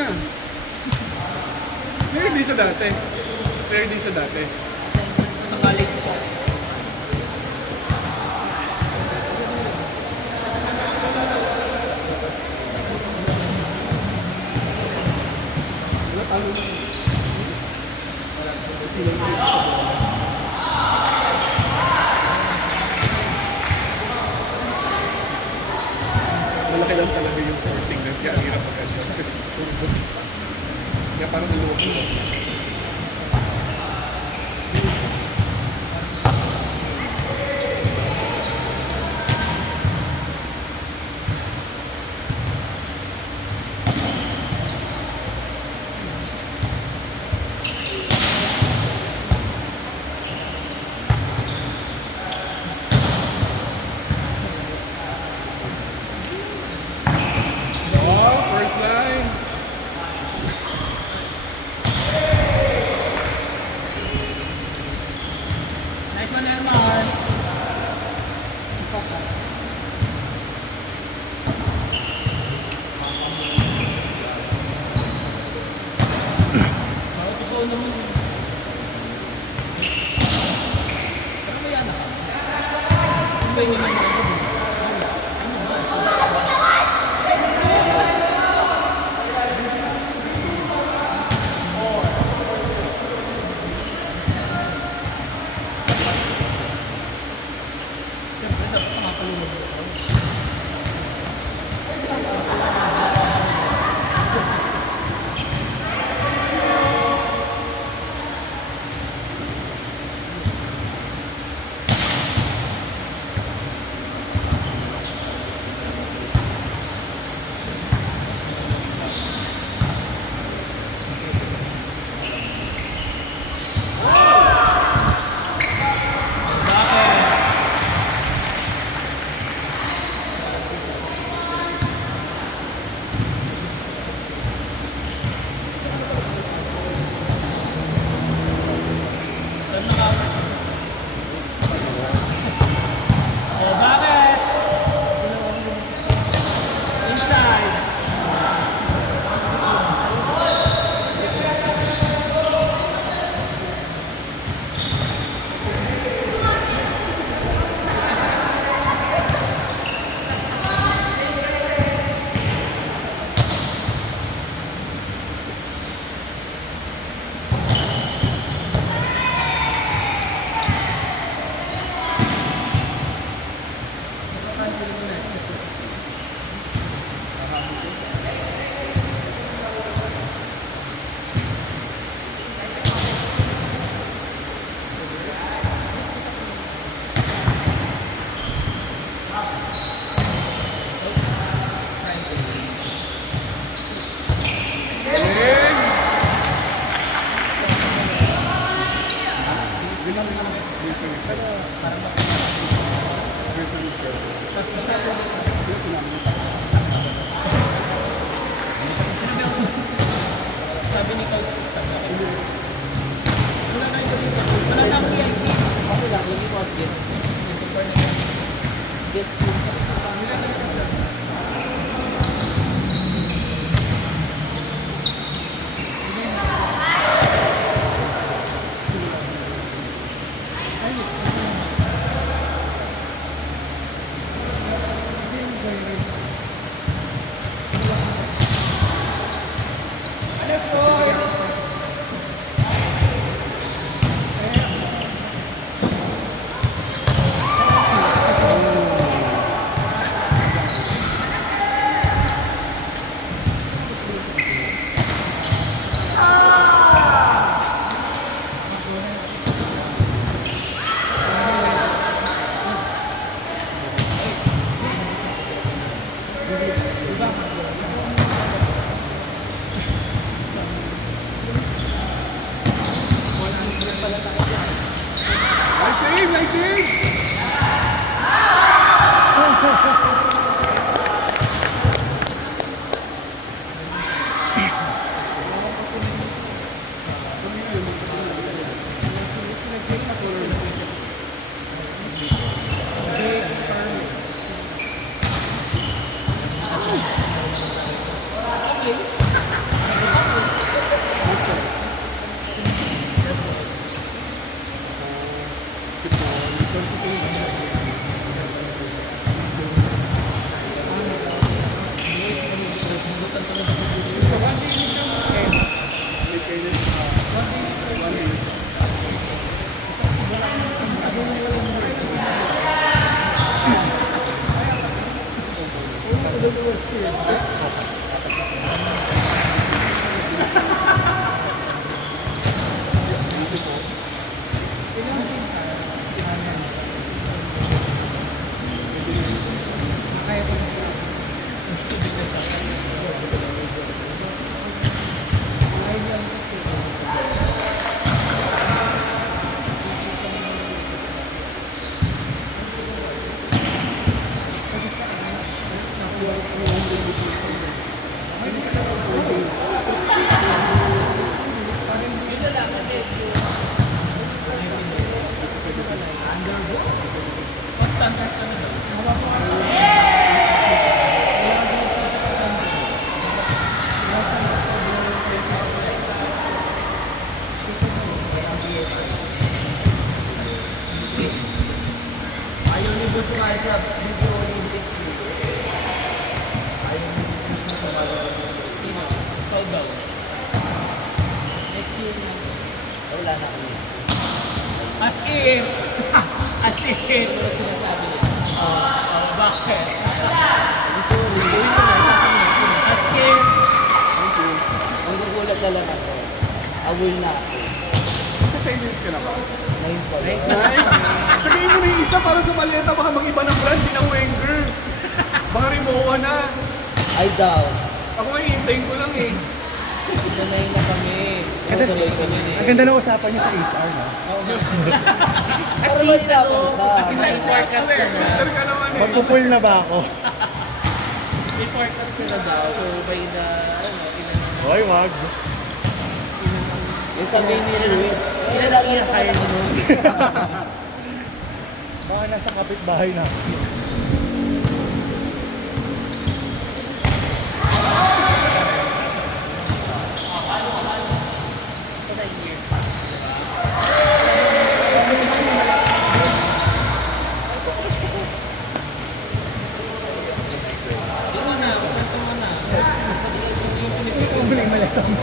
niya. Player di siya dati. Player di siya dati. Sa college po. Wala talo na. Malaki lang talaga yung porting na kaya ang hirap mag-adjust kasi turbo. Kaya parang naluwag mo. First line. Nice one, Elmar. Bakit ikaw naman? Saan ba yan? Ano ba yung naman? Siyempre, dapat makakalunod ko. Oh, bakit? Inside. Sabi ni Coach, wala na ito dito. Wala na ang VIP. Ako lang, lagi ko as guest. Guest po. Nice save! Kaya ko na. Standards kami doon. Ayaw ni Boss Rai sa Video Olympics. Ayaw ni Boss sa mga Ikaw daw. Next year na. wala na kami. As if, as if, ano sinasabi niya? Bakit? As if, Ang gugulat na lang ako. Awol na ako. Entertainers ka na ba? Ngayon pa lang. Sabihin mo na yung isa para sa maleta, baka mag-iba ng brand, di na Wenger. Baka Rimowa na. I doubt. Ako nga hihintayin ko lang eh. Sanay na kami. Masabay kami eh. Ang ganda ng usapan niyo sa HR, no? Para masapan ka. may forecast ka na. Twitter ka naman eh. Magpupul na ba ako? May forecast ka na daw. So, by the, ilan Hoy, wag. Yung sabihin ni Louie. lang kaya mo nun? Baka nasa kapitbahay na. Ito na, kwento mo na. Huling maleta mo.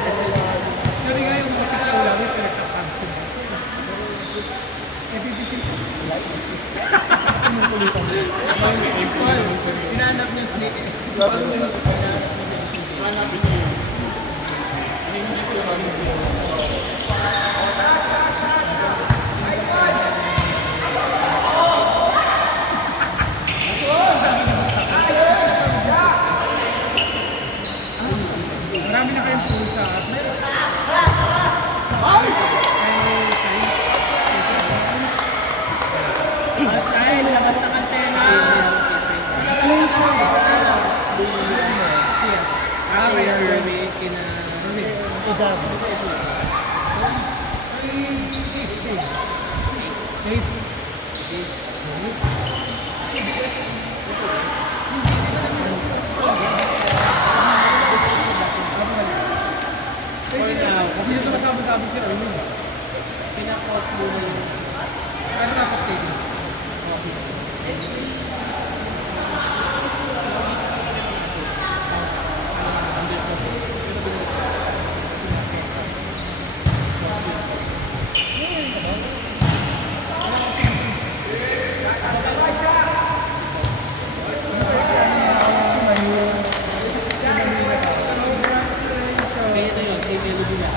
Kasi nga yung mga ulangan, pinagkakancel. Hinanap niya si Marami na kayong pusa. Dahil labas ng antena. Ijab. Kasi yung sumasabi-sabi si Armin. Pinapost mo na yung Kaya dapat tayo. kaya na yun, kay Melody na.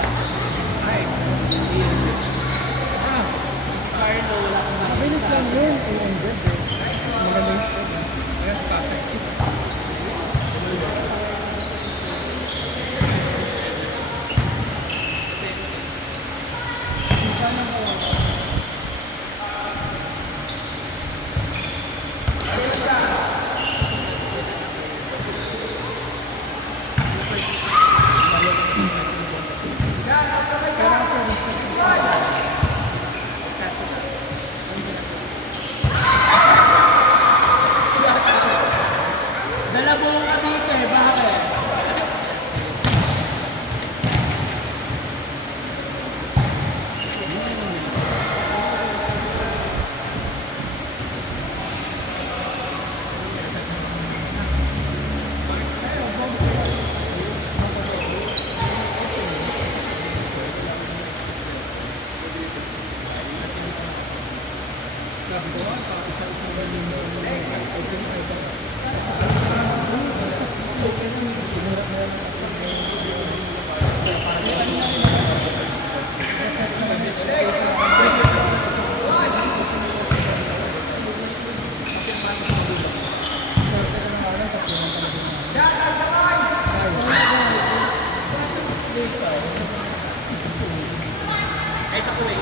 Kahit ako eh.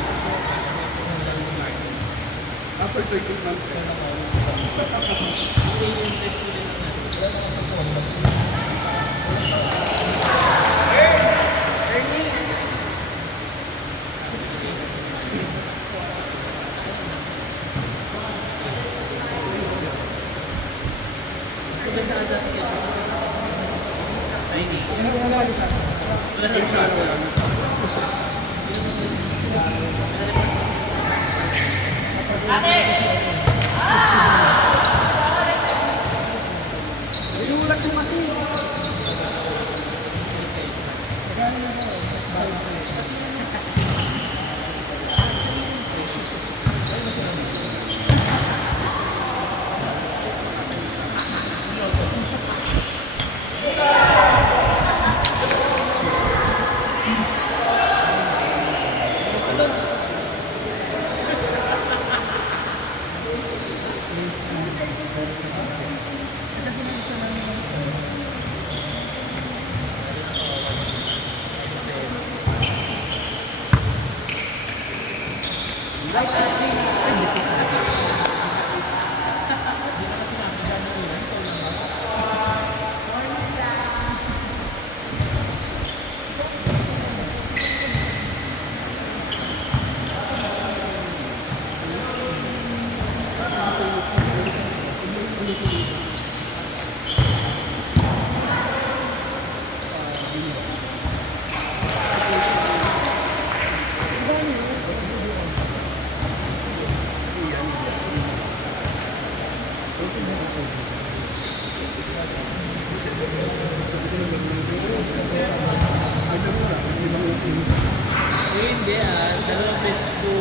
After 20 months, Alien set ko din naman. yun siya, ano yan. Inulat mo kasi. Hindi ah, dalawang beses ko